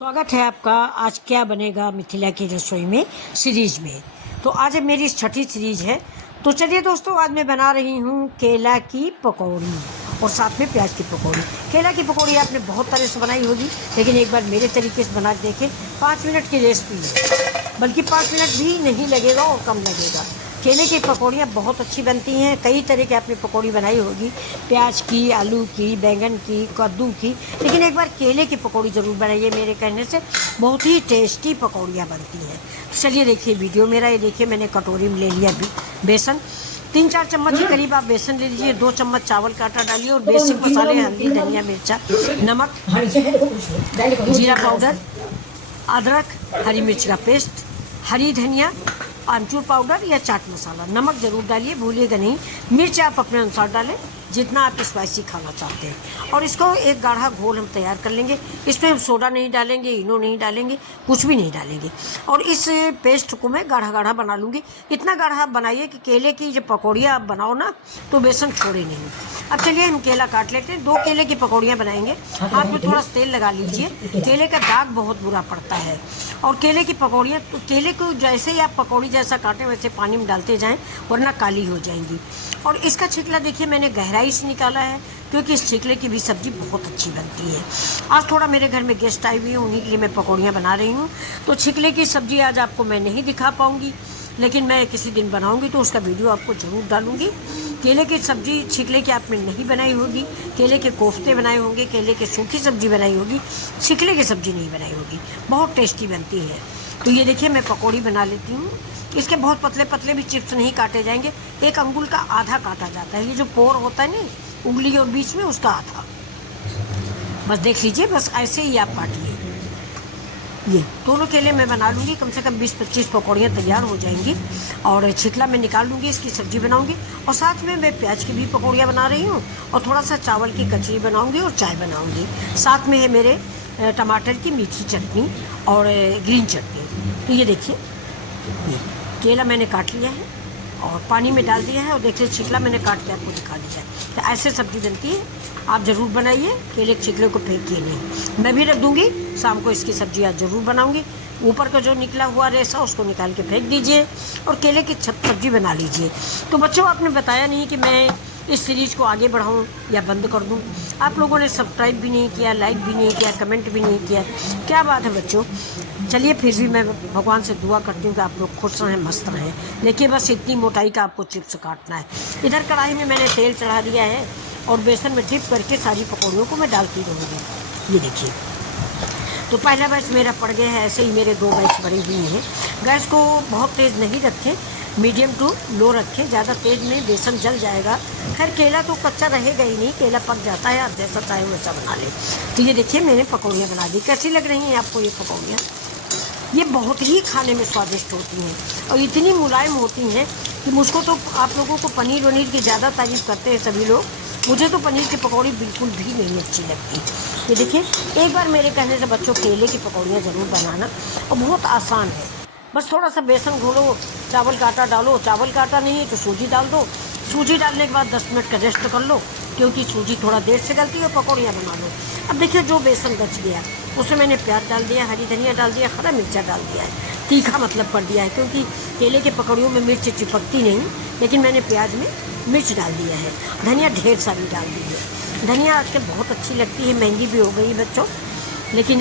स्वागत है आपका। आज क्या बनेगा मिथिला की रसोई में सीरीज में। तो आज मेरी छठी सीरीज है। तो चलिए दोस्तों, आज मैं बना रही हूँ केला की पकौड़ी और साथ में प्याज की पकौड़ी। केला की पकौड़ी आपने बहुत तरह से बनाई होगी, लेकिन एक बार मेरे तरीके से बना के देखें। 5 मिनट की रेसिपी है, बल्कि 5 मिनट भी नहीं लगेगा और कम लगेगा। केले की पकौड़ियाँ बहुत अच्छी बनती हैं। कई तरह की आपने पकौड़ी बनाई होगी, प्याज की, आलू की, बैंगन की, कद्दू की, लेकिन एक बार केले की पकौड़ी ज़रूर बनाइए। मेरे कहने से बहुत ही टेस्टी पकौड़ियाँ बनती हैं। चलिए देखिए वीडियो मेरा। ये देखिए मैंने कटोरी में ले लिया बेसन। 3-4 चम्मच के करीब आप बेसन ले लीजिए। 2 चम्मच चावल का आटा डालिए और बेसिक मसाले हल्दी, धनिया, मिर्चा, नमक, जीरा पाउडर, अदरक, हरी मिर्च का पेस्ट, हरी धनिया, आमचूर पाउडर या चाट मसाला। नमक ज़रूर डालिए, भूलिएगा नहीं। मिर्च आप अपने अनुसार डालें, जितना आप स्पाइसी खाना चाहते हैं। और इसको एक गाढ़ा घोल हम तैयार कर लेंगे। इसमें हम सोडा नहीं डालेंगे, इनो नहीं डालेंगे, कुछ भी नहीं डालेंगे। और इस पेस्ट को मैं गाढ़ा गाढ़ा बना लूँगी। इतना गाढ़ा बनाइए कि केले की जब पकौड़ियाँ आप बनाओ ना तो बेसन छोड़े नहीं। अब चलिए हम केला काट लेते हैं। 2 केले की पकौड़ियाँ बनाएंगे। हाथ में थोड़ा तेल लगा लीजिए। केले का दाग बहुत बुरा पड़ता है। और केले की पकौड़ियाँ, तो केले को जैसे ही आप पकौड़ी जैसा काटें वैसे पानी में डालते जाएं, वरना काली हो जाएंगी। और इसका छिकला देखिए मैंने गहराई से निकाला है, क्योंकि इस छिकले की भी सब्ज़ी बहुत अच्छी बनती है। आज थोड़ा मेरे घर में गेस्ट आई हुई है, उन्हीं के लिए मैं पकौड़ियाँ बना रही हूँ। तो छिकले की सब्ज़ी आज आपको मैं नहीं दिखा पाऊँगी, लेकिन मैं किसी दिन बनाऊँगी तो उसका वीडियो आपको ज़रूर डालूँगी। केले की सब्ज़ी छिकले की आपने नहीं बनाई होगी। केले के कोफ्ते बनाए होंगे, केले की सूखी सब्ज़ी बनाई होगी, छिकले की सब्ज़ी नहीं बनाई होगी। बहुत टेस्टी बनती है। तो ये देखिए मैं पकौड़ी बना लेती हूँ। इसके बहुत पतले पतले भी चिप्स नहीं काटे जाएंगे। 1 अंगुल का आधा काटा जाता है। ये जो पोर होता है ना उंगली और बीच में, उसका आधा। बस देख लीजिए, बस ऐसे ही आप काटिए। ये दोनों केले मैं बना लूँगी। कम से कम 20-25 पकौड़ियाँ तैयार हो जाएंगी। और छिकला मैं निकाल लूँगी, इसकी सब्ज़ी बनाऊँगी। और साथ में मैं प्याज की भी पकौड़ियाँ बना रही हूँ और थोड़ा सा चावल की कचरी बनाऊँगी और चाय बनाऊँगी। साथ में है मेरे टमाटर की मीठी चटनी और ग्रीन चटनी। तो ये देखिए, ये केला मैंने काट लिया है और पानी में डाल दिया है। और देखिए छिकला मैंने काट के आपको दिखा दिया है। तो ऐसे सब्ज़ी बनती है, आप ज़रूर बनाइए। केले के छिकले को फेंकिए नहीं। मैं भी रख दूँगी, शाम को इसकी सब्ज़ी आज ज़रूर बनाऊँगी। ऊपर का जो निकला हुआ रेसा उसको निकाल के फेंक दीजिए और केले की सब्ज़ी बना लीजिए। तो बच्चों, आपने बताया नहीं कि मैं इस सीरीज़ को आगे बढ़ाऊं या बंद कर दूं। आप लोगों ने सब्सक्राइब भी नहीं किया, लाइक भी नहीं किया, कमेंट भी नहीं किया। क्या बात है बच्चों। चलिए फिर भी मैं भगवान से दुआ करती हूँ कि आप लोग खुश रहें, मस्त रहें। देखिए बस इतनी मोटाई का आपको चिप्स काटना है। इधर कढ़ाई में मैंने तेल चढ़ा दिया है और बेसन में डिप करके सारी पकौड़ियों को मैं डालती रहूँगी। ये देखिए, तो पहला बैच मेरा पड़ गया है। ऐसे ही मेरे 2 बैच पड़ी हुई हैं। गैस को बहुत तेज़ नहीं रखें, मीडियम टू लो रखें। ज़्यादा तेज़ में बेसन जल जाएगा। खैर केला तो कच्चा रहेगा ही नहीं, केला पक जाता है, आप जैसा चाहे वैसा बना लें। तो ये देखिए मैंने पकौड़ियाँ बना दी। कैसी लग रही हैं आपको ये पकौड़ियाँ? ये बहुत ही खाने में स्वादिष्ट होती हैं और इतनी मुलायम होती हैं कि मुझको तो, आप लोगों को पनीर वनीर की ज़्यादा तारीफ़ करते हैं सभी लोग, मुझे तो पनीर की पकौड़ी बिल्कुल भी नहीं अच्छी लगती। ये देखिए, एक बार मेरे कहने से बच्चों केले की पकौड़ियाँ ज़रूर बनाना, और बहुत आसान है। बस थोड़ा सा बेसन घोलो, चावल का आटा डालो। चावल का आटा नहीं है तो सूजी डाल दो। सूजी डालने के बाद 10 मिनट का रेस्ट कर लो, क्योंकि सूजी थोड़ा देर से गलती है। पकौड़ियाँ बना लो। अब देखिए जो बेसन बच गया उसमें मैंने प्याज डाल दिया, हरी धनिया डाल दिया, हरा मिर्चा डाल दिया है। तीखा मतलब कर दिया है, क्योंकि केले के पकौड़ियों में मिर्च चिपकती नहीं, लेकिन मैंने प्याज में मिर्च डाल दिया है। धनिया ढेर सारी डाल दी है। धनिया आजकल बहुत अच्छी लगती है, महंगी भी हो गई बच्चों। लेकिन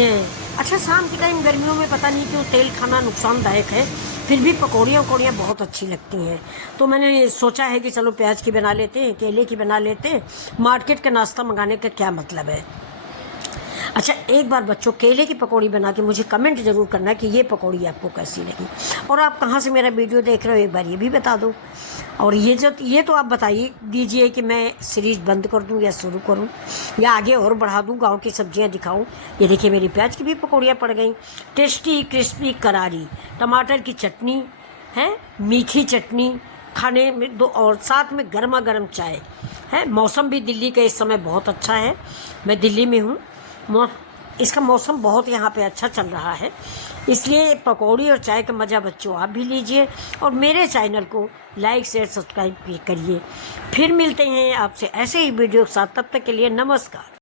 अच्छा, शाम के टाइम गर्मियों में पता नहीं क्यों तेल खाना नुकसानदायक है, फिर भी पकौड़ियाँ बहुत अच्छी लगती हैं। तो मैंने सोचा है कि चलो प्याज की बना लेते हैं, केले की बना लेते हैं। मार्केट का नाश्ता मंगाने का क्या मतलब है। अच्छा, एक बार बच्चों केले की पकौड़ी बना के मुझे कमेंट ज़रूर करना कि ये पकौड़ी आपको कैसी लगी, और आप कहाँ से मेरा वीडियो देख रहे हो एक बार ये भी बता दो। और ये तो आप बताइए दीजिए कि मैं सीरीज़ बंद कर दूं या शुरू करूं या आगे और बढ़ा दूं, गांव की सब्जियां दिखाऊं। ये देखिए मेरी प्याज की भी पकौड़ियाँ पड़ गई। टेस्टी क्रिस्पी करारी टमाटर की चटनी है, मीठी चटनी खाने में दो, और साथ में गर्मा गर्म चाय है। मौसम भी दिल्ली का इस समय बहुत अच्छा है। मैं दिल्ली में हूँ। इसका मौसम बहुत यहाँ पे अच्छा चल रहा है, इसलिए पकौड़ी और चाय का मज़ा बच्चों आप भी लीजिए। और मेरे चैनल को लाइक शेयर सब्सक्राइब भी करिए। फिर मिलते हैं आपसे ऐसे ही वीडियो के साथ। तब तक के लिए नमस्कार।